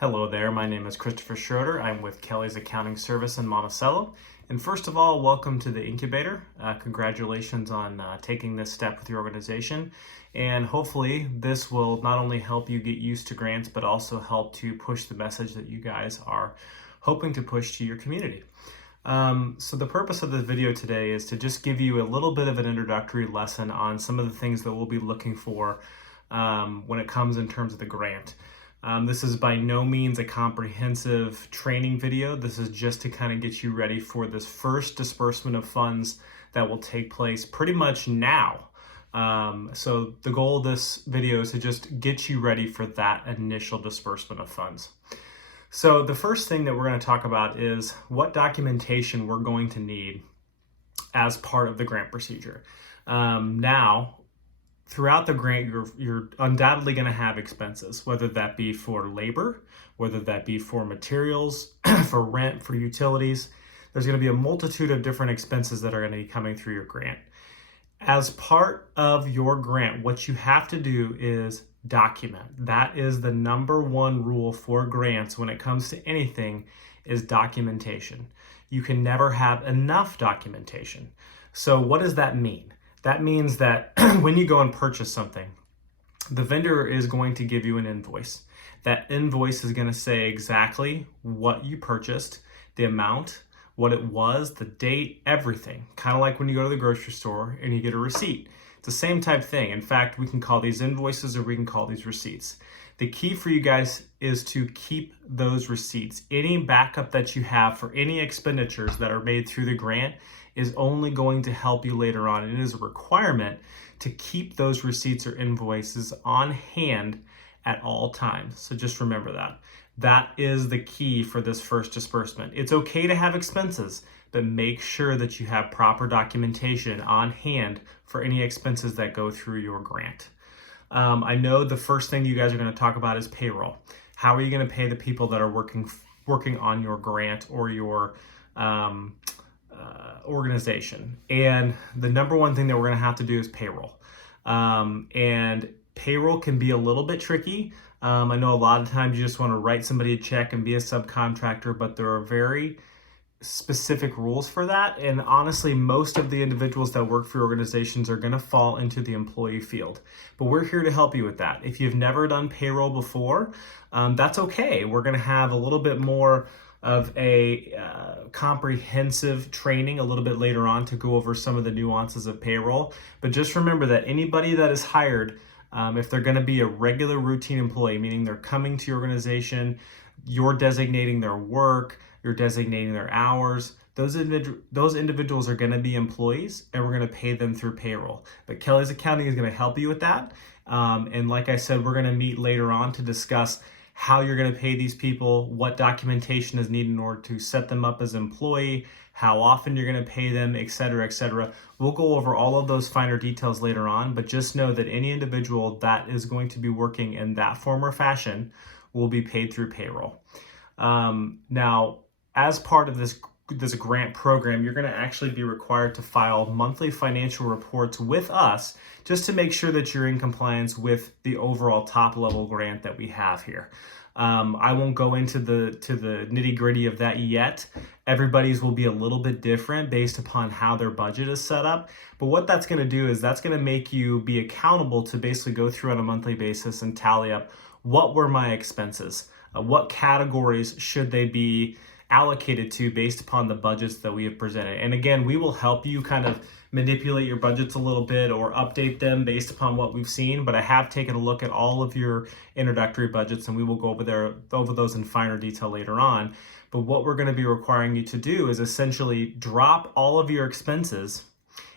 Hello there, my name is Christopher Schroeder. I'm with Kelly's Accounting Service in Monticello. And first of all, welcome to the Incubator. Congratulations on taking this step with your organization. And hopefully this will not only help you get used to grants, but also help to push the message that you guys are hoping to push to your community. So the purpose of this video today is to just give you a little bit of an introductory lesson on some of the things that we'll be looking for when it comes in terms of the grant. This is by no means a comprehensive training video. This is just to kind of get you ready for this first disbursement of funds that will take place pretty much now. So the goal of this video is to just get you ready for that initial disbursement of funds. So the first thing that we're going to talk about is what documentation we're going to need as part of the grant procedure. Now, throughout the grant, you're undoubtedly going to have expenses, whether that be for labor, whether that be for materials, for rent, for utilities. There's going to be a multitude of different expenses that are going to be coming through your grant. As part of your grant, what you have to do is document. That is the number one rule for grants when it comes to anything, is documentation. You can never have enough documentation. So what does that mean? That means that when you go and purchase something, the vendor is going to give you an invoice. That invoice is going to say exactly what you purchased, the amount, what it was, the date, everything. Kind of like when you go to the grocery store and you get a receipt. It's the same type thing. In fact, we can call these invoices or we can call these receipts. The key for you guys is to keep those receipts. Any backup that you have for any expenditures that are made through the grant is only going to help you later on. It is a requirement to keep those receipts or invoices on hand at all times. So just remember that. That is the key for this first disbursement. It's okay to have expenses, but make sure that you have proper documentation on hand for any expenses that go through your grant. I know the first thing you guys are going to talk about is payroll. How are you going to pay the people that are working on your grant or your organization? And the number one thing that we're going to have to do is payroll. And payroll can be a little bit tricky. I know a lot of times you just want to write somebody a check and be a subcontractor, but there are very specific rules for that. And honestly, most of the individuals that work for your organizations are going to fall into the employee field. But we're here to help you with that. If you've never done payroll before, that's okay. We're going to have a little bit more of a comprehensive training a little bit later on to go over some of the nuances of payroll. But just remember that anybody that is hired, if they're going to be a regular routine employee, meaning they're coming to your organization, you're designating their work, you're designating their hours, those individuals are going to be employees, and we're going to pay them through payroll. But Kelly's Accounting is going to help you with that. And like I said, we're going to meet later on to discuss how you're going to pay these people, what documentation is needed in order to set them up as an employee, how often you're going to pay them, et cetera, et cetera. We'll go over all of those finer details later on, but just know that any individual that is going to be working in that form or fashion will be paid through payroll. Now, as part of this grant program, you're going to actually be required to file monthly financial reports with us just to make sure that you're in compliance with the overall top level grant that we have here. I won't go into the nitty gritty of that yet. Everybody's will be a little bit different based upon how their budget is set up. But what that's going to do is that's going to make you be accountable to basically go through on a monthly basis and tally up what were my expenses, what categories should they be allocated to based upon the budgets that we have presented. And again, we will help you kind of manipulate your budgets a little bit or update them based upon what we've seen. But I have taken a look at all of your introductory budgets, and we will go over those in finer detail later on. But what we're going to be requiring you to do is essentially drop all of your expenses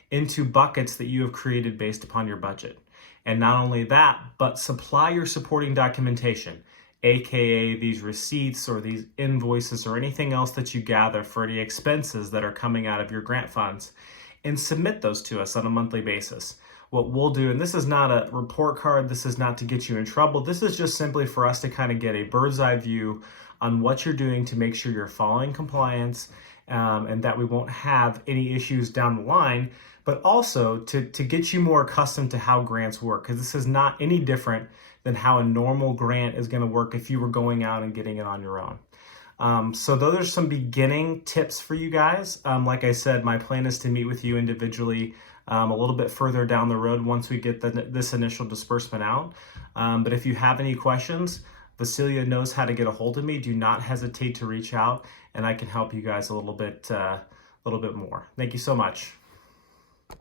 into buckets that you have created based upon your budget. And not only that, but supply your supporting documentation, aka these receipts or these invoices or anything else that you gather for any expenses that are coming out of your grant funds, and submit those to us on a monthly basis. What we'll do, and this is not a report card, this is not to get you in trouble, this is just simply for us to kind of get a bird's eye view on what you're doing to make sure you're following compliance and that we won't have any issues down the line. but also to get you more accustomed to how grants work, because this is not any different than how a normal grant is going to work if you were going out and getting it on your own. So those are some beginning tips for you guys. Like I said, my plan is to meet with you individually a little bit further down the road once we get this initial disbursement out. But if you have any questions, Vasilia knows how to get a hold of me. Do not hesitate to reach out, and I can help you guys a little bit more. Thank you so much.